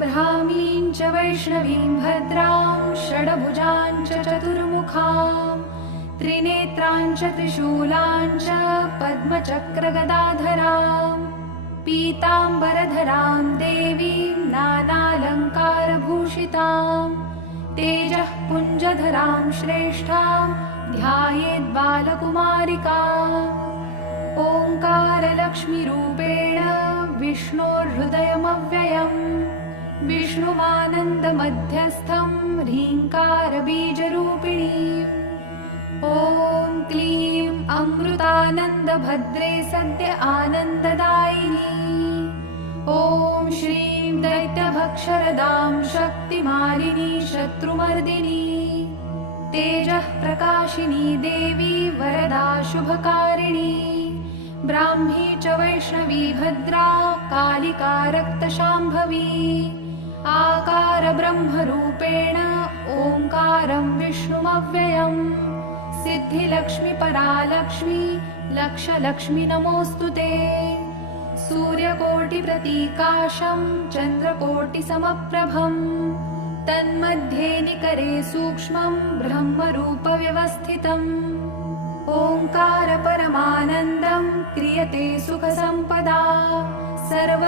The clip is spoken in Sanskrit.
ब्राह्मीं च वैष्णवीं भद्रां षड्भुजां च चतुर्मुखां त्रिनेत्रां च त्रिशूलां च पद्मचक्रगदाधरां पीताम्बरधरां देवीं नानालङ्कारभूषितां तेजः पुञ्जधरां श्रेष्ठां ध्यायेद्बालकुमारिकाम् ओङ्कारलक्ष्मीरूपेण विष्णोर्हृदयमव्ययम् विष्णुमानन्दमध्यस्थं ह्रीङ्कारबीजरूपिणीम् ॐ क्लीं अमृतानन्दभद्रे सद्य आनन्ददायिनी ॐ श्रीं दैत्यभक्षरदां शक्तिमालिनी शत्रुमर्दिनी तेजः प्रकाशिनी देवी वरदा शुभकारिणी ब्राह्मी च वैष्णवी भद्रा कालिका रक्तशाम्भवी आकार ब्रह्मरूपेण ओङ्कारं विष्णुमव्ययम् सिद्धिलक्ष्मी परालक्ष्मी लक्षलक्ष्मी नमोऽस्तु ते सूर्यकोटिप्रतीकाशं चन्द्रकोटिसमप्रभं तन्मध्ये निकरे सूक्ष्मं ब्रह्मरूपव्यवस्थितम् ओङ्कार परमानन्दं क्रियते सुखसम्पदा सर्व